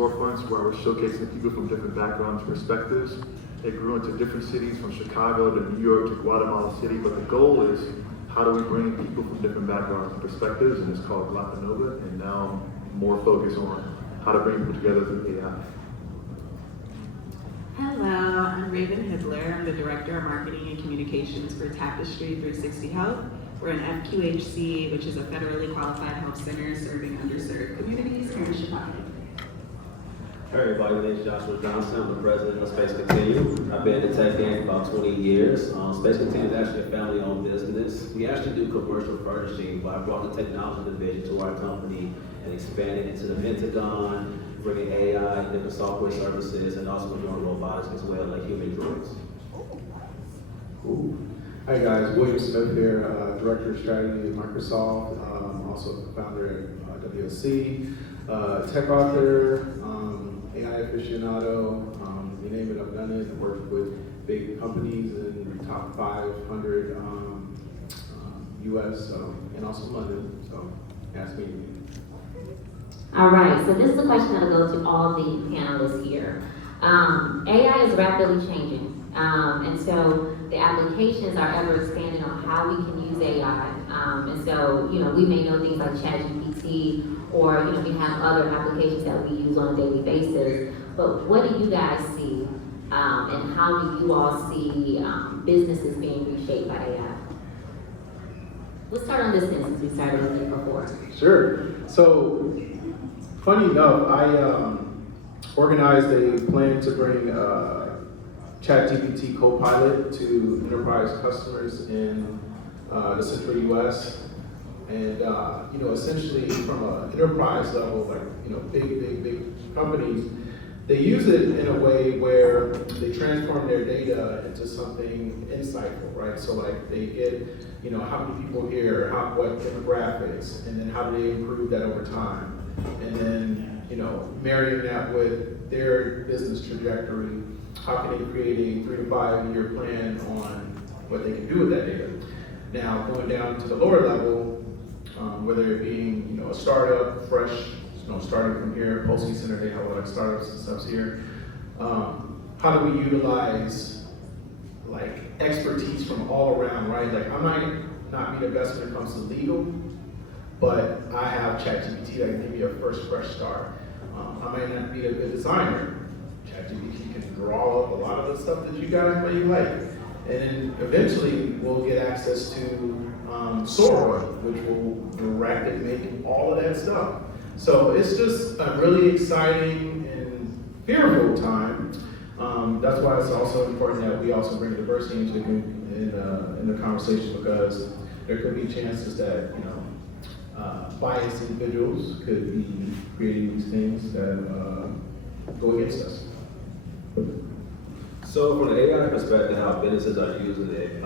Storefronts where we're showcasing people from different backgrounds, perspectives. It grew into different cities from Chicago to New York to Guatemala City, but the goal is how do we bring people from different backgrounds and perspectives, and it's called La Nova, and now more focus on how to bring people together through AI. Hello, I'm Raven Hibler. I'm the Director of Marketing and Communications for Tapestry 360 Health. We're an FQHC, which is a federally qualified health center serving underserved communities here in Chicago. Hey everybody, my name is Joshua Johnson. I'm the president of Space Continue. I've been in the tech game for about 20 years. Space Continue is actually a family-owned business. We actually do commercial furnishing, but I brought the technology division to our company and expanded into the Pentagon, bringing AI, different software services, and also we're doing robotics as well, like human droids. Cool. Hi guys, William Smith here, Director of Strategy at Microsoft, also founder at WSC, tech author, AI aficionado, you name it, I've done it. I've worked with big companies in the top 500 US and also London, so ask me. All right, so this is a question that'll go to all the panelists here. AI is rapidly changing, and so the applications are ever expanding on how we can use AI. And so, we may know things like ChatGPT, or, we have other applications that we use on a daily basis. But what do you guys see, and how do you all see businesses being reshaped by AI? Let's start on this end since we started with it before. Sure. So, funny enough, I organized a plan to bring ChatGPT Copilot to enterprise customers in the central US. And, essentially from an enterprise level, like, big companies, they use it in a way where they transform their data into something insightful, right? So like they get, how many people here, what demographics, and then how do they improve that over time? And then, marrying that with their business trajectory, how can they create a 3 to 5 year plan on what they can do with that data? Now, going down to the lower level, whether it being, a startup, fresh, starting from here, Posting Center, they have a lot of startups and stuff here. How do we utilize like expertise from all around, right? Like I might not be the best when it comes to legal, but I have ChatGPT that can give me a first fresh start. I might not be a good designer. ChatGPT can draw up a lot of the stuff that you guys may like. And then eventually we'll get access to Sora, which will direct and make all of that stuff. So it's just a really exciting and fearful time. That's why it's also important that we also bring diversity into in the conversation, because there could be chances that biased individuals could be creating these things that go against us. So from the AI perspective, how businesses are using it,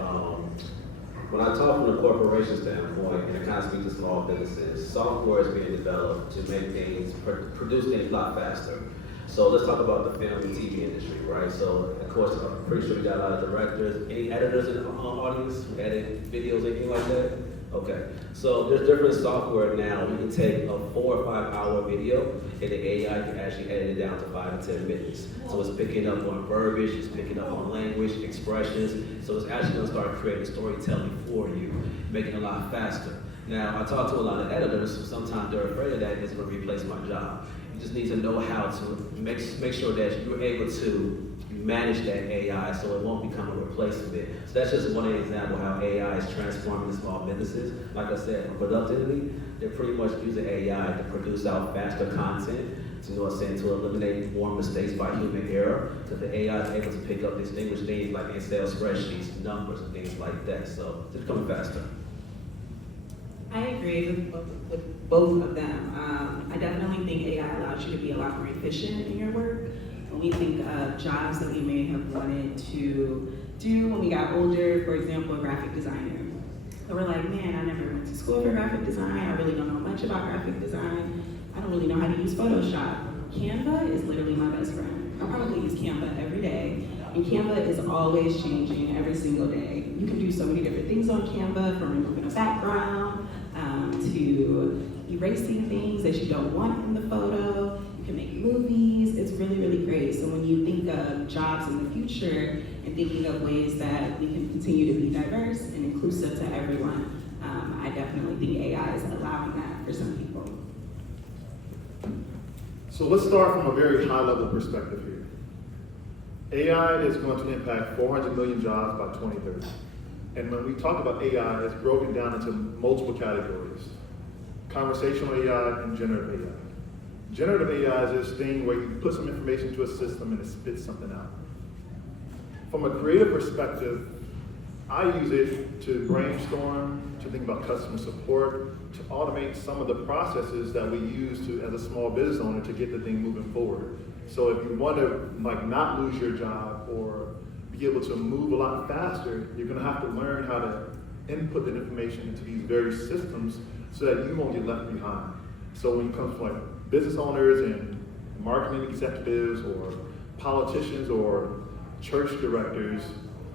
when I talk from the corporation standpoint, and it kind of speaks to small businesses, software is being developed to make things, produce things a lot faster. So let's talk about the film and TV industry, right? So of course, I'm pretty sure we got a lot of directors. Any editors in the audience who edit videos, anything like that? Okay, so there's different software now. You can take a 4 or 5 hour video and the AI can actually edit it down to 5 to 10 minutes. So it's picking up on verbiage, it's picking up on language, expressions. So it's actually gonna start creating storytelling for you, making it a lot faster. Now, I talk to a lot of editors, so sometimes they're afraid of that it's gonna replace my job. You just need to know how to make sure that you're able to manage that AI so it won't become a replacement. So that's just one example how AI is transforming the small businesses. Like I said, for productivity, they're pretty much using AI to produce out faster content, to eliminate more mistakes by human error, because the AI is able to pick up distinguished things like Excel spreadsheets, numbers, and things like that. So it's becoming faster. I agree with both of them. I definitely think AI allows you to be a lot more efficient in your work. When we think of jobs that we may have wanted to do when we got older, for example, a graphic designer. So we're like, man, I never went to school for graphic design. I really don't know much about graphic design. I don't really know how to use Photoshop. Canva is literally my best friend. I probably use Canva every day. And Canva is always changing every single day. You can do so many different things on Canva, from removing a background, to erasing things that you don't want in the photo. You you can make movies. It's really, really great. So when you think of jobs in the future and thinking of ways that we can continue to be diverse and inclusive to everyone, I definitely think AI is allowing that for some people. So let's start from a very high level perspective here. AI is going to impact 400 million jobs by 2030. And when we talk about AI, it's broken down into multiple categories. Conversational AI and generative AI. Generative AI is this thing where you put some information into a system and it spits something out. From a creative perspective, I use it to brainstorm, to think about customer support, to automate some of the processes that we use to, as a small business owner, to get the thing moving forward. So if you want to not lose your job or be able to move a lot faster, you're going to have to learn how to input that information into these various systems so that you won't get left behind. So when it comes to business owners and marketing executives or politicians or church directors,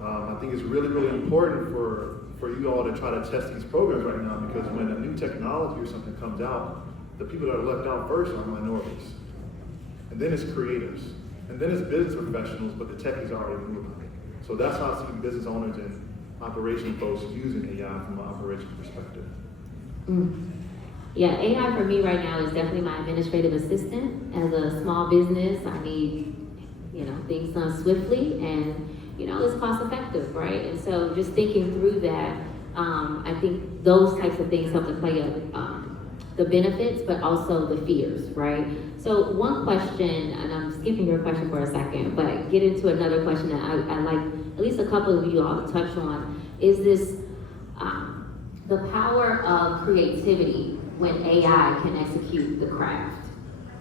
I think it's really, really important for you all to try to test these programs right now, because when a new technology or something comes out, the people that are left out first are minorities. And then it's creatives. And then it's business professionals, but the tech is already moving. So that's how I see business owners and operation folks using AI from an operation perspective. Yeah, AI for me right now is definitely my administrative assistant. As a small business, I need, things done swiftly and, it's cost effective, right? And so just thinking through that, I think those types of things help to play up the benefits, but also the fears, right? So one question, and I'm skipping your question for a second, but get into another question that I like at least a couple of you all to touch on, is this, the power of creativity when AI can execute the craft,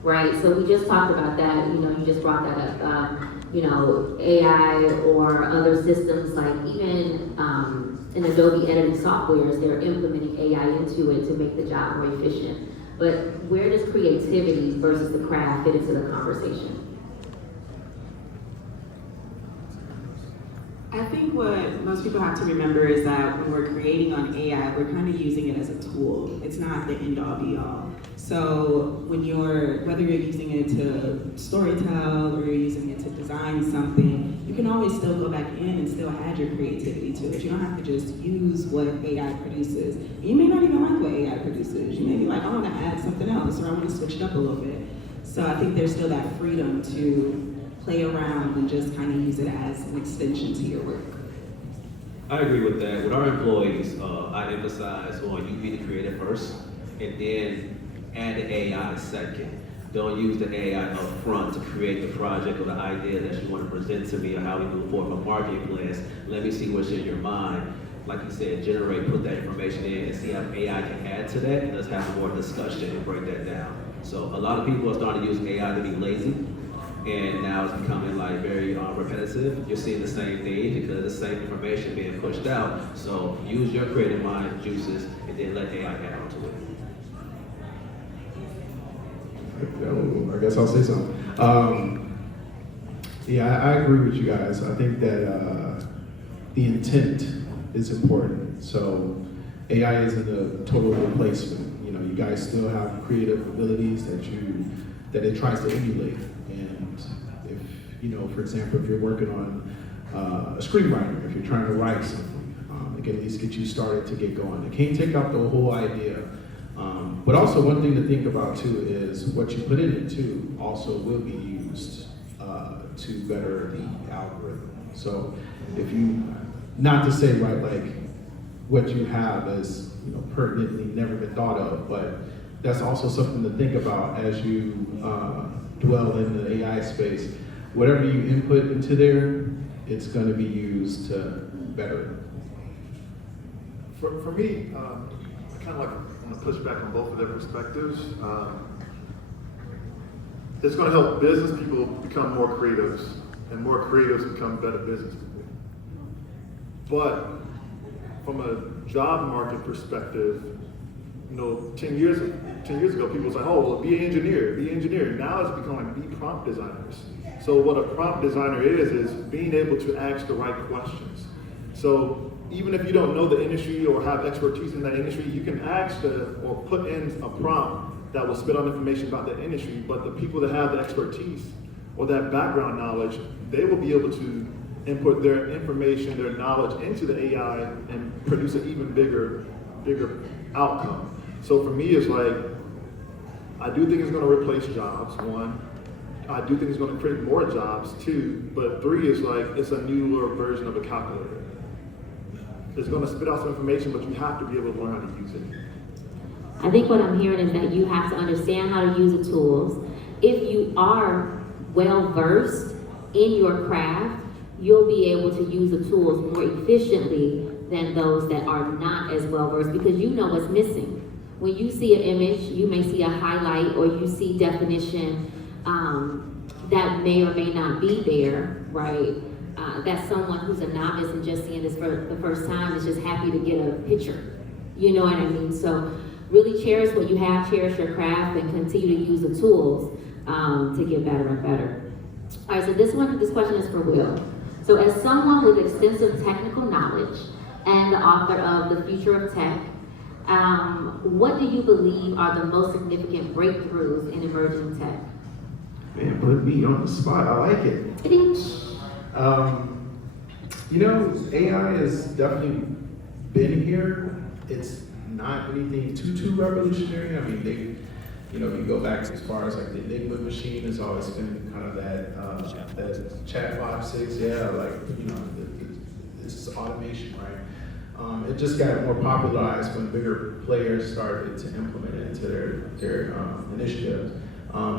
right? So we just talked about that, you just brought that up, AI or other systems like even in Adobe editing softwares, they're implementing AI into it to make the job more efficient. But where does creativity versus the craft fit into the conversation? I think what most people have to remember is that when we're creating on AI, we're kind of using it as a tool. It's not the end-all be-all. So whether you're using it to storytell or you're using it to design something, you can always still go back in and still add your creativity to it. You don't have to just use what AI produces. You may not even like what AI produces. You may be like, I want to add something else, or I want to switch it up a little bit. So I think there's still that freedom to play around and just kind of use it as an extension to your work. I agree with that. With our employees, I emphasize on you be the creative first, and then add the AI second. Don't use the AI up front to create the project or the idea that you want to present to me or how we move forward from marketing plans. Let me see what's in your mind. Like you said, put that information in and see how AI can add to that, and let's have more discussion and break that down. So a lot of people are starting to use AI to be lazy, and now it's becoming very repetitive. You're seeing the same thing because the same information being pushed out. So use your creative mind juices and then let AI add on to it. I guess I'll say something. I agree with you guys. I think that the intent is important. So AI isn't a total replacement. You guys still have creative abilities that it tries to emulate. And if, for example, if you're working on a screenwriter, if you're trying to write something, it can at least get you started to get going. It can't take out the whole idea. But also one thing to think about too is what you put in it too also will be used to better the algorithm. So if you, not to say what you have is pertinently never been thought of, but that's also something to think about as you dwell in the AI space. Whatever you input into there, it's going to be used to better it. For me, I kind of want to push back on both of their perspectives. It's going to help business people become more creatives, and more creatives become better business people. But from a job market perspective, 10 years ago, people said, "Oh, well, be an engineer, be an engineer." Now it's becoming be prompt designers. So what a prompt designer is being able to ask the right questions. So even if you don't know the industry or have expertise in that industry, you can ask or put in a prompt that will spit out information about the industry, but the people that have the expertise or that background knowledge, they will be able to input their information, their knowledge into the AI and produce an even bigger outcome. So for me, it's like, I do think it's going to replace jobs, one. I do think it's going to create more jobs, two. But three is like, it's a newer version of a calculator. It's going to spit out some information, but you have to be able to learn how to use it. I think what I'm hearing is that you have to understand how to use the tools. If you are well versed in your craft, you'll be able to use the tools more efficiently than those that are not as well versed, because you know what's missing. When you see an image, you may see a highlight or you see definition that may or may not be there, right? That someone who's a novice and just seeing this for the first time is just happy to get a picture. You know what I mean? So really cherish what you have, cherish your craft, and continue to use the tools to get better and better. All right, so this question is for Will. So as someone with extensive technical knowledge and the author of The Future of Tech, what do you believe are the most significant breakthroughs in emerging tech? Man, put me on the spot. I like it. You know, AI has definitely been here. It's not anything too revolutionary. I mean, you go back as far as like the Enigma machine has always been kind of that chatbot 6, it's automation, right? It just got more popularized when bigger players started to implement it into their initiatives.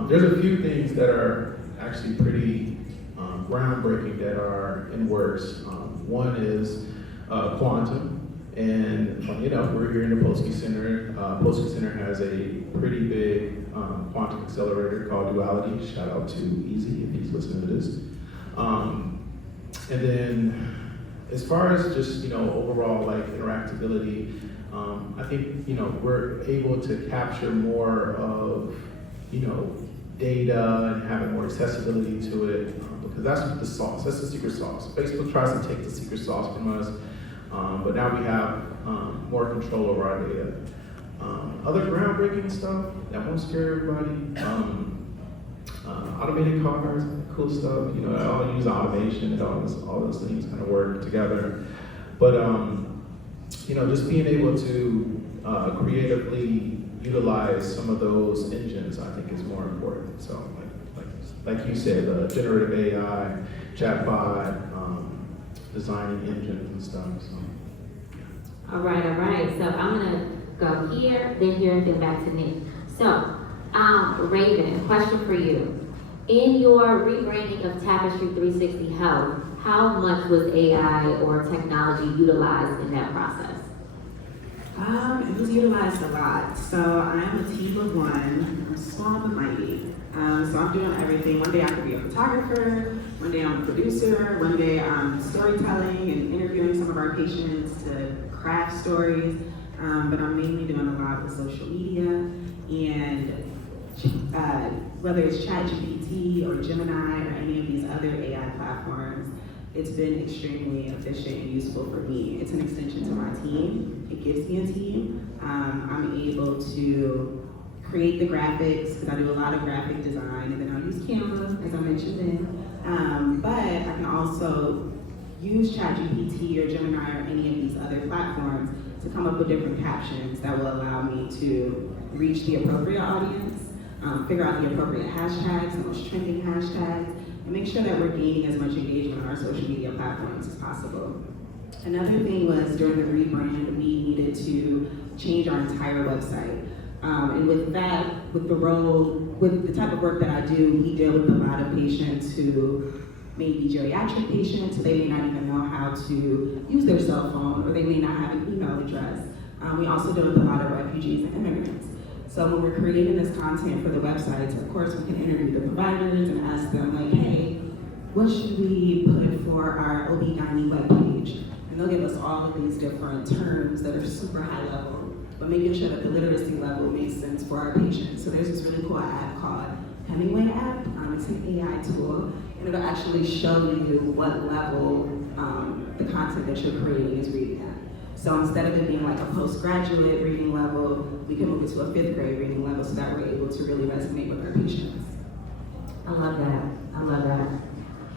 There's a few things that are actually pretty groundbreaking that are in works. One is quantum. And we're here in the Polsky Center. Polsky Center has a pretty big quantum accelerator called Duality. Shout out to Easy if he's listening to this. And then, as far as just overall like interactability, I think we're able to capture more of data and having more accessibility to it, because that's the sauce. That's the secret sauce. Facebook tries to take the secret sauce from us. But now we have more control over our data. Other groundbreaking stuff that won't scare everybody. Automated cars, cool stuff. I all use automation and all those things kind of work together. But just being able to creatively utilize some of those engines, I think, is more important. So, like you said, generative AI, chatbot, designing engines and stuff. So. All right. So I'm gonna go here, then back to Nick. So, Raven, question for you. In your rebranding of Tapestry 360 Health, how much was AI or technology utilized in that process? It was utilized a lot. So I am a team of one. I'm small but mighty. So I'm doing everything. One day I could be a photographer, one day I'm a producer, one day I'm storytelling and interviewing some of our patients to craft stories. But I'm mainly doing a lot with social media, and whether it's ChatGPT or Gemini or any of these other AI platforms, it's been extremely efficient and useful for me. It's an extension to my team. It gives me a team. I'm able to create the graphics, because I do a lot of graphic design, and then I'll use Canva, as I mentioned then. But I can also use ChatGPT or Gemini or any of these other platforms to come up with different captions that will allow me to reach the appropriate audience, figure out the appropriate hashtags, the most trending hashtags, and make sure that we're gaining as much engagement on our social media platforms as possible. Another thing was, during the rebrand, we needed to change our entire website. And with that, with the type of work that I do, we deal with a lot of patients who may be geriatric patients, so they may not even know how to use their cell phone, or they may not have an email address. We also deal with a lot of refugees and immigrants. So when we're creating this content for the websites, of course we can interview the providers and ask them, like, hey, what should we put for our OB/GYN webpage? And they'll give us all of these different terms that are super high level, but making sure that the literacy level makes sense for our patients. So there's this really cool app called Hemingway app. It's an AI tool, and it'll actually show you what level the content that you're creating is reading at. So instead of it being like a postgraduate reading level, we can move it to a 5th grade reading level so that we're able to really resonate with our patients. I love that. I love that.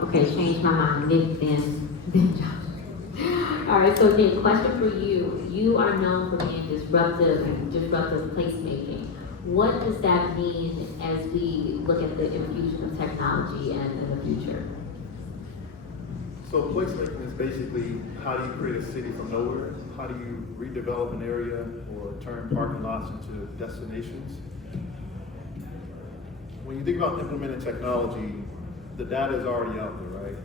Okay, change my mind. Then Josh. All right, so then question for you. You are known for being disruptive and disruptive placemaking. What does that mean as we look at the infusion of technology and in the future? So placemaking is basically how do you create a city from nowhere? How do you redevelop an area or turn parking lots into destinations? When you think about implementing technology, the data is already out there, right?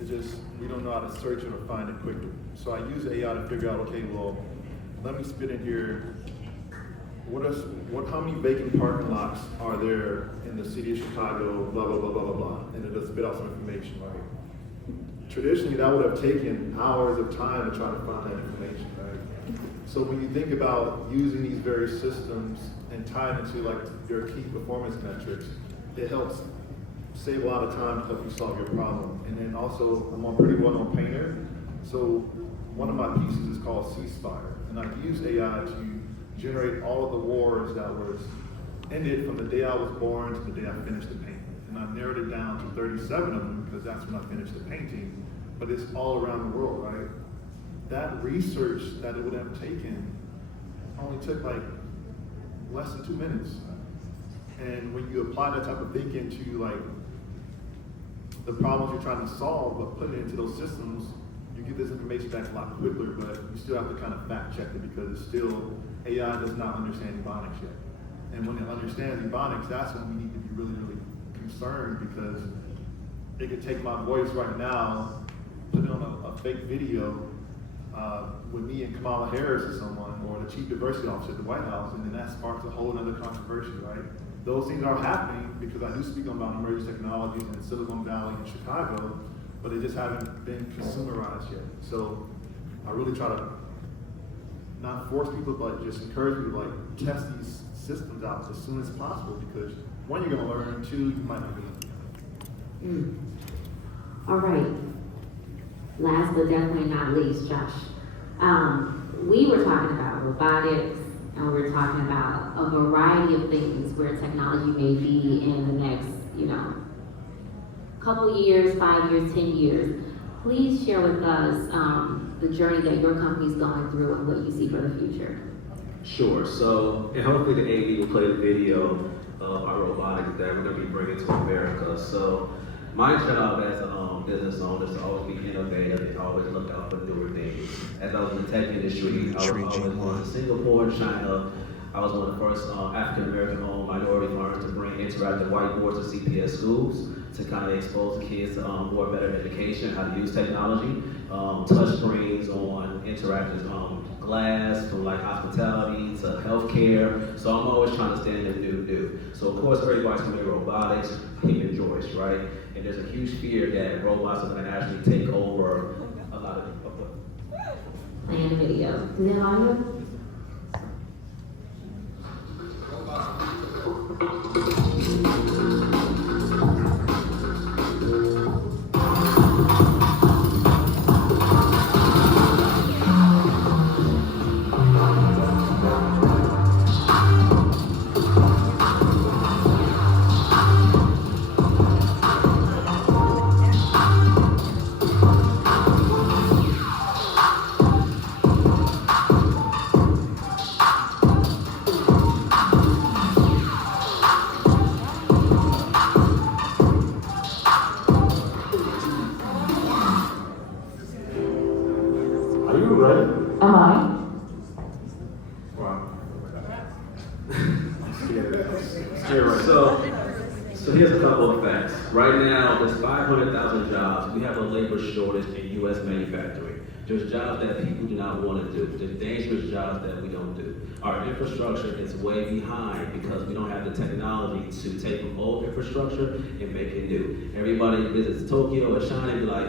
It's just, we don't know how to search it or find it quickly. So I use AI to figure out, okay, well, let me spit in here, how many vacant parking lots are there in the city of Chicago, blah, blah, blah, blah, blah, blah, and it'll spit out some information, right? Traditionally, that would have taken hours of time to try to find that information, right? So when you think about using these various systems and tie it into like your key performance metrics, it helps save a lot of time to help you solve your problem. And then also, I'm a pretty well-known painter, so one of my pieces is called Ceasefire, and I've used AI to generate all of the wars that was ended from the day I was born to the day I finished the painting. And I narrowed it down to 37 of them because that's when I finished the painting, but it's all around the world, right? That research that it would have taken only took like less than 2 minutes. And when you apply that type of thinking to like the problems you're trying to solve, but put it into those systems, you get this information back a lot quicker, but you still have to kind of fact check it because it's still, AI does not understand Ebonics yet. And when it understands Ebonics, that's when we need to be really, really concerned because it could take my voice right now, put it on a fake video with me and Kamala Harris or someone, or the chief diversity officer at the White House, and then that sparks a whole other controversy, right? Those things are happening because I do speak about emerging technologies in Silicon Valley and Chicago, but they just haven't been consumerized yet. So I really try to not force people, but just encourage people to like test these systems out as soon as possible because one, you're gonna learn, two, you might not be able to. All right. Last but definitely not least, Josh. We were talking about robotics, and we were talking about a variety of things where technology may be in the next, couple years, 5 years, 10 years. Please share with us the journey that your company's going through and what you see for the future. Sure. So, and hopefully the AV will play the video of our robotics that we're going to be bringing to America. So, my job as a business owner is to always be innovative and always look out for newer things. As I was in the tech industry, I was always going to Singapore, China. I was one of the first African-American owned minority firms to bring interactive whiteboards to CPS schools to kind of expose the kids to more better education, how to use technology, touch screens on interactive glass, from like hospitality to healthcare. So I'm always trying to stand there and do. So of course everybody's familiar with robotics, human choice, right? And there's a huge fear that robots are going to actually take over a lot of Playing a video. No. Am I? So here's a couple of facts. Right now, there's 500,000 jobs. We have a labor shortage in U.S. manufacturing. There's jobs that people do not want to do. There's dangerous jobs that we don't do. Our infrastructure is way behind because we don't have the technology to take from old infrastructure and make it new. Everybody visits Tokyo or China and be like,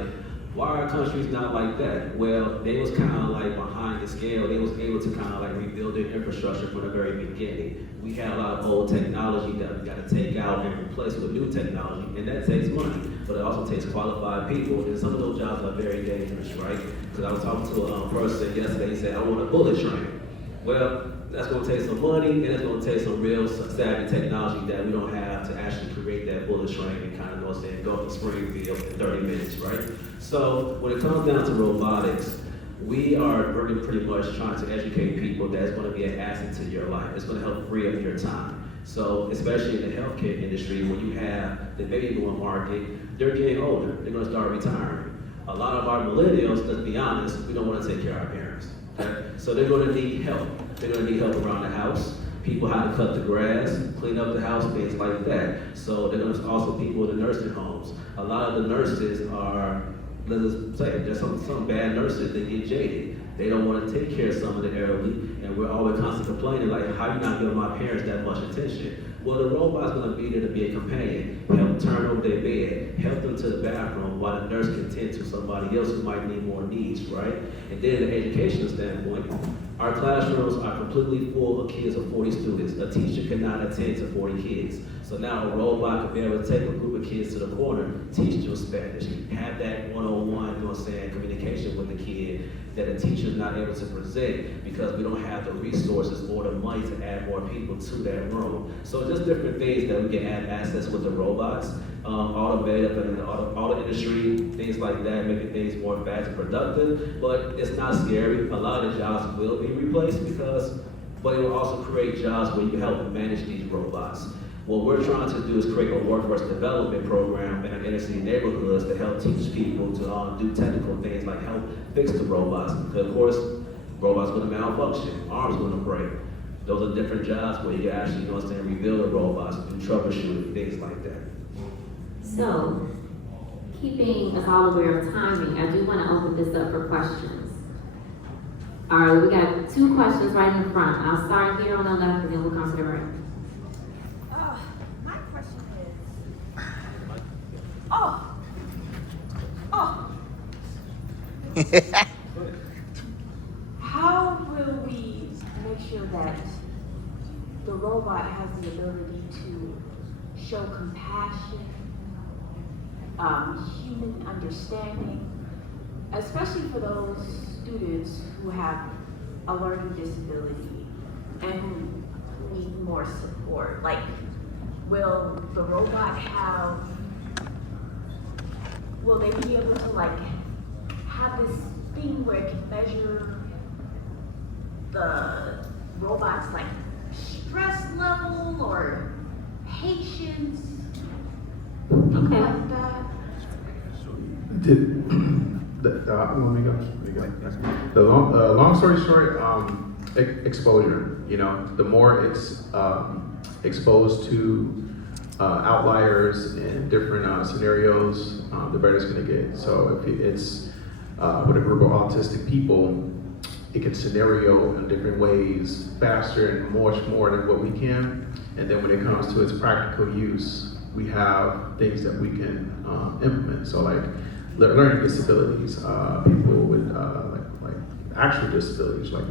Why our country's not like that? Well, they was kind of like behind the scale. They was able to kind of like rebuild their infrastructure from the very beginning. We had a lot of old technology that we got to take out and replace with new technology, and that takes money, but it also takes qualified people, and some of those jobs are very dangerous, right? Because I was talking to a person yesterday, he said, I want a bullet train. Well, that's going to take some money, and it's going to take some real savvy technology that we don't have to actually create that bullet train and kind of go up to Springfield in 30 minutes, right? So when it comes down to robotics, we are really pretty much trying to educate people that it's going to be an asset to your life. It's going to help free up your time. So especially in the healthcare industry, when you have the baby boom market, they're getting older. They're going to start retiring. A lot of our millennials, let's be honest, we don't want to take care of our parents. Okay? So they're going to need help. They're going to need help around the house, people how to cut the grass, clean up the house, things like that. So they're going to also people in the nursing homes. A lot of the nurses are, let's say, there's some bad nurses that get jaded. They don't want to take care of some of the elderly, and we're always constantly complaining, like, how you not giving my parents that much attention? Well, the robot's going to be there to be a companion, help turn over their bed, help them to the bathroom while the nurse can tend to somebody else who might need more needs, right? And then, in an educational standpoint, our classrooms are completely full of kids of 40 students. A teacher cannot attend to 40 kids. So now a robot could be able to take a group of kids to the corner, teach them Spanish, have that one-on-one, you know what I'm saying, communication with the kid that a teacher's not able to present because we don't have the resources or the money to add more people to that room. So just different things that we can add access with the robots, automated in the auto industry, things like that, making things more fast and productive. But it's not scary. A lot of the jobs will be replaced but it will also create jobs where you help manage these robots. What we're trying to do is create a workforce development program in our inner city neighborhoods to help teach people to do technical things like help fix the robots. Because of course, robots going to malfunction, arms going to break. Those are different jobs where you can actually, you know what I'm saying, rebuild the robots, do troubleshooting, things like that. So, keeping us all aware of timing, I do want to open this up for questions. All right, we got 2 questions right in the front. I'll start here on the left and then we'll come to the right. My question is, how will we make sure that the robot has the ability to show compassion, human understanding, especially for those students who have a learning disability and who need more support? Like, will the robot will they be able to like have this thing where it can measure the robot's like stress level or patience, things Okay. like that? Let me go. The long story short, exposure. You know, the more it's exposed to outliers and different scenarios, the better it's going to get. So if it's with a group of autistic people, it can scenario in different ways faster and much more than what we can. And then when it comes to its practical use, we have things that we can implement. So like learning disabilities, people with like actual disabilities, like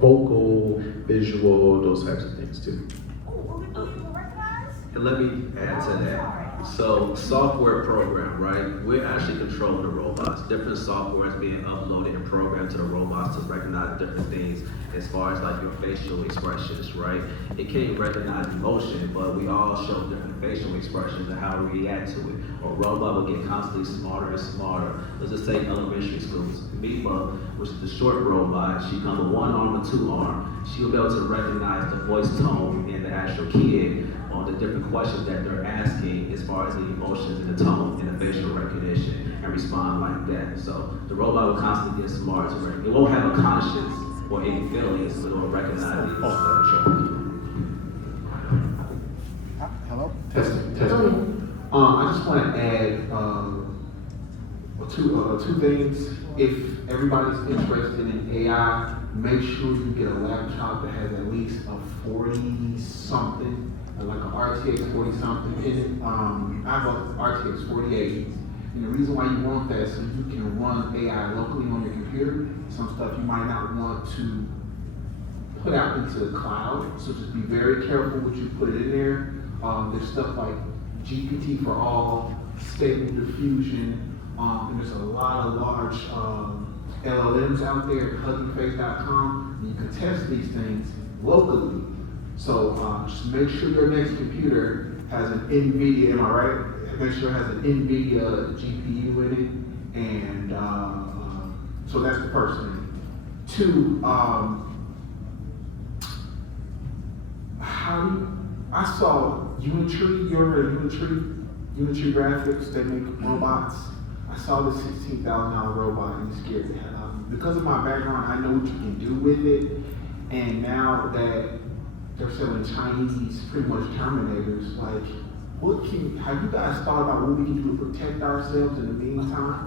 vocal, visual, those types of things too. Will it be recognized? And let me add to that. So software program, right? We're actually controlling the robots. Different software is being uploaded and programmed to the robots to recognize different things as far as like your facial expressions, right? It can't recognize emotion, but we all show different facial expressions and how to react to it. A robot will get constantly smarter and smarter. Let's just say elementary schools. Mima, which is the short robot, she comes with 1 arm and 2 arms. She'll be able to recognize the voice tone in the actual kid on the different questions that they're asking as far as the emotions and the tone and the facial recognition and respond like that. So the robot will constantly get smarter. It won't have a conscience or any feelings, but it will recognize the Hello? Testing. I just want to add two things. If everybody's interested in AI, make sure you get a laptop that has at least a 40-something, like an RTX 40-something in it. I have a RTX 4080. And the reason why you want that is so you can run AI locally on your computer. Some stuff you might not want to put out into the cloud, so just be very careful what you put in there. There's stuff like GPT for all, Stable Diffusion, and there's a lot of large LLMs out there at huggingface.com. You can test these things locally. So just make sure your next computer has an NVIDIA, am I right? Make sure it has an NVIDIA GPU in it. And so that's the first thing. Two, I saw Unity, you're a Unity graphics, they make robots. I saw the $16,000 robot and it scared the hell out of me. Because of my background, I know what you can do with it. And now that they're selling Chinese, pretty much Terminators, like, have you guys thought about what we can do to protect ourselves in the meantime?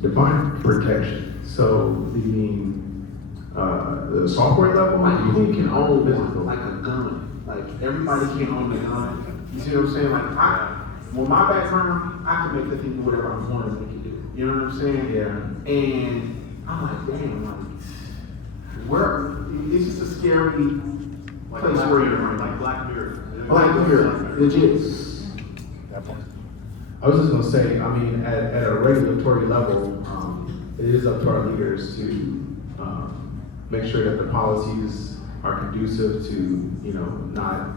Define protection. So, you mean the software level? Like, You who mean can own physical? like a gun? Like, everybody can own a gun. You see what I'm saying? Like, with my background, I can make the thing do whatever I want to make it do. You know what I'm saying? Yeah. And I'm like, damn, it's just a scary place where you're in. Like Black Mirror. Black Mirror, legit. I was just gonna say, I mean, at a regulatory level, it is up to our leaders to make sure that the policies are conducive to, not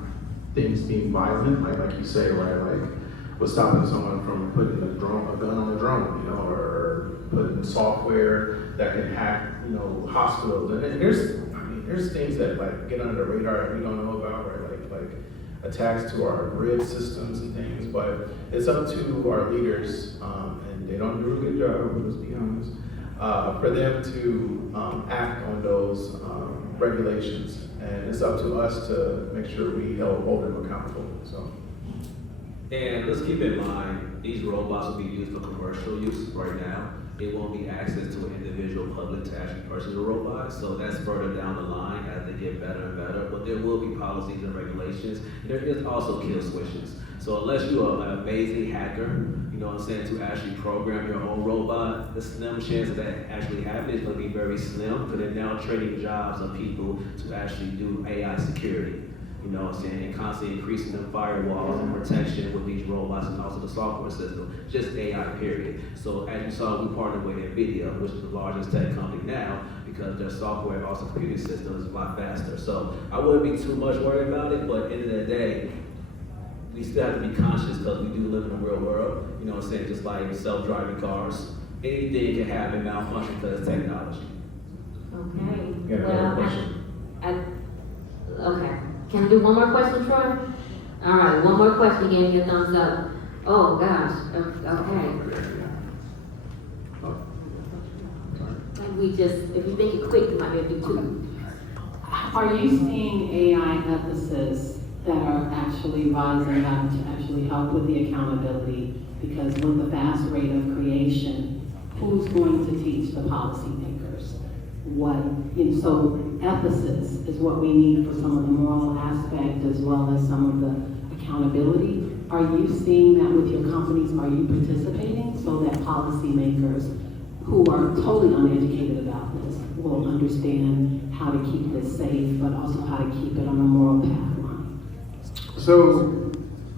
things being violent, like you say, right? Like, what's stopping someone from putting a gun on a drone, or putting software that can hack, hospitals. And there's things that like get under the radar that we don't know about, right? Like attacks to our grid systems and things. But it's up to our leaders, and they don't do a good job, let's be honest, for them to act on those regulations. And it's up to us to make sure we hold them accountable. So. And let's keep in mind, these robots will be used for commercial use right now. It won't be access to an individual public to actually purchase a robot. So that's further down the line as they get better and better. But there will be policies and regulations. There is also kill switches. So unless you are an amazing hacker, to actually program your own robot, the slim chance of that actually happening is going to be very slim, because they're now training jobs of people to actually do AI security. And constantly increasing the firewalls and protection with these robots and also the software system, just AI period. So as you saw, we partnered with NVIDIA, which is the largest tech company now, because their software and also computing system is a lot faster. So I wouldn't be too much worried about it, but at the end of the day, we still have to be conscious because we do live in a real world, just like self-driving cars. Anything can happen, malfunction because it's technology. Okay. Yeah, another question. Okay. Can we do one more question, Troy? All right, one more question. You gave me a thumbs up. Oh, gosh. Okay. If you think it quick, you might be able to do two. Are you seeing AI ethicists that are actually rising up to actually help with the accountability? Because with the fast rate of creation, who's going to teach the policymakers what? So ethicists is what we need for some of the moral aspect as well as some of the accountability. Are you seeing that with your companies? Are you participating so that policymakers who are totally uneducated about this will understand how to keep this safe, but also how to keep it on a moral path line? So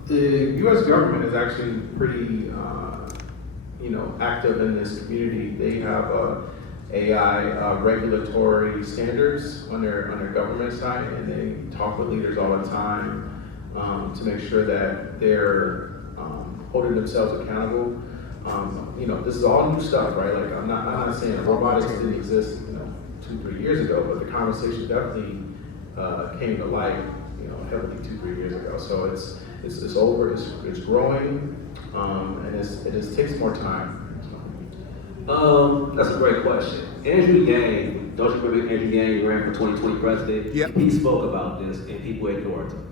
the U.S. government is actually pretty, active in this community. They have AI regulatory standards on their government side, and they talk with leaders all the time to make sure that they're holding themselves accountable. This is all new stuff, right? Like I'm not saying robotics didn't exist, 2-3 years ago, but the conversation definitely came to light, heavily 2-3 years ago. So it's over, it's growing, and it takes more time. That's a great question. Andrew Yang, don't you remember Andrew Yang ran for 2020 president? Yep. He spoke about this and people ignored him.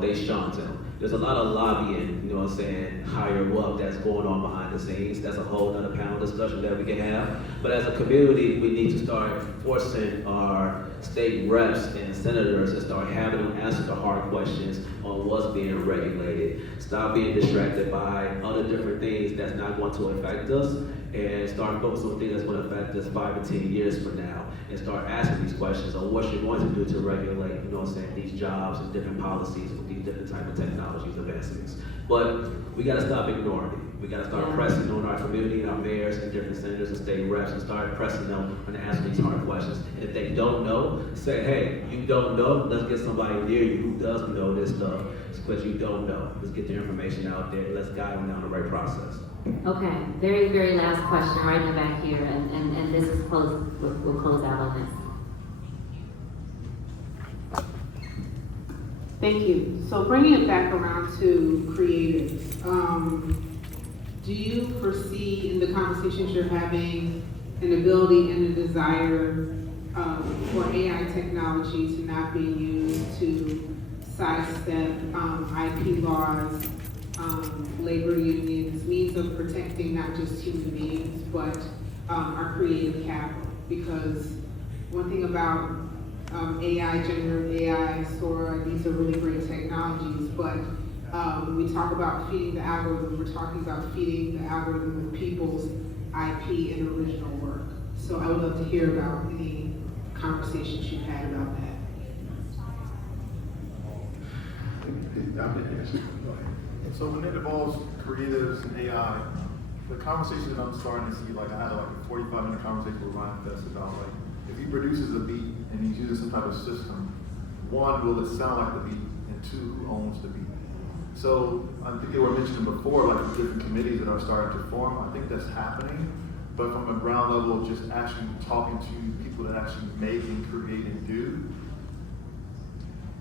They shunned him. There's a lot of lobbying, higher up that's going on behind the scenes. That's a whole other panel discussion that we can have. But as a community, we need to start forcing our state reps and senators to start having them answer the hard questions on what's being regulated. Stop being distracted by other different things that's not going to affect us, and start focusing on things that's going to affect us 5 and 10 years from now, and start asking these questions on what you're going to do to regulate, you know what I'm saying, these jobs and different policies with these different type of technologies advancements. But we got to stop ignoring it. We got to start pressing on our community and our mayors and different senators and state reps and start pressing them on to answer these hard questions. And if they don't know, say, hey, you don't know, let's get somebody near you who does know this stuff. It's because you don't know. Let's get the information out there. Let's guide them down the right process. Okay, very, very last question right in the back here, and this is close, we'll close out on this. Thank you. So bringing it back around to creatives, do you foresee in the conversations you're having an ability and a desire for AI technology to not be used to sidestep IP laws, labor unions, means of protecting not just human beings, but our creative capital? Because one thing about AI, generative AI, Sora, these are really great technologies, but when we talk about feeding the algorithm, we're talking about feeding the algorithm with people's IP and original work. So I would love to hear about any conversations you've had about that. So when it involves creatives and AI, the conversation that I'm starting to see, like I had like a 45-minute conversation with Ryan Fest about like, if he produces a beat and he's using some type of system, one, will it sound like the beat? And two, who owns the beat? So I think they were mentioning before, like the different committees that are starting to form. I think that's happening, but from a ground level, just actually talking to people that actually make and create and do,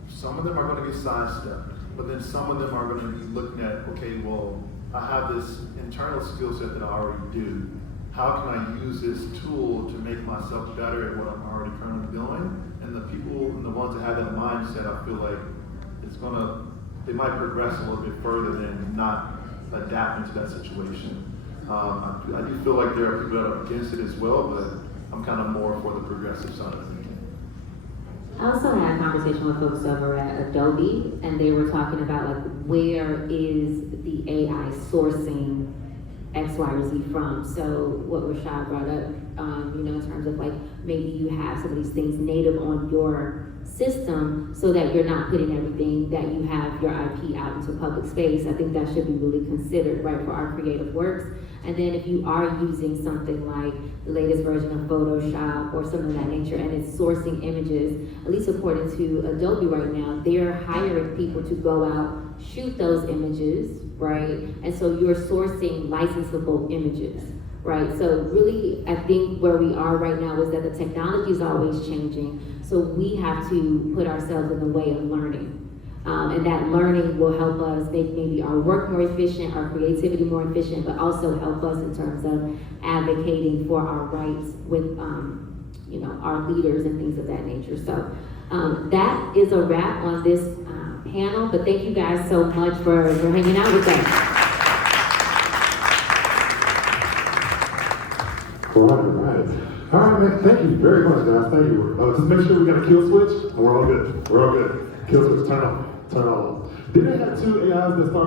some of them are going to get sidestepped, but then some of them are going to be looking at, okay, well, I have this internal skill set that I already do. How can I use this tool to make myself better at what I'm already currently doing? And the people and the ones that have that mindset, I feel like they might progress a little bit further than not adapt into that situation. I do feel like there are people that are against it as well, but I'm kind of more for the progressive side of thinking. I also had a conversation with folks over at Adobe, and they were talking about like, where is the AI sourcing X, Y, or Z from? So what Rashad brought up, in terms of like, maybe you have some of these things native on your system so that you're not putting everything that you have your IP out into public space. I think that should be really considered, right, for our creative works. And then if you are using something like the latest version of Photoshop or something of that nature, and it's sourcing images, at least according to Adobe right now, they're hiring people to go out, shoot those images, right? And so you're sourcing licensable images, right? So really, I think where we are right now is that the technology is always changing. So we have to put ourselves in the way of learning. And that learning will help us make maybe our work more efficient, our creativity more efficient, but also help us in terms of advocating for our rights with, our leaders and things of that nature. So that is a wrap on this panel, but thank you guys so much for hanging out with us. All right, man. Thank you very much, guys. Thank you. Just make sure we got a kill switch, and we're all good. We're all good. Kill switch, turn off. Turn off. Did they have two AIs that start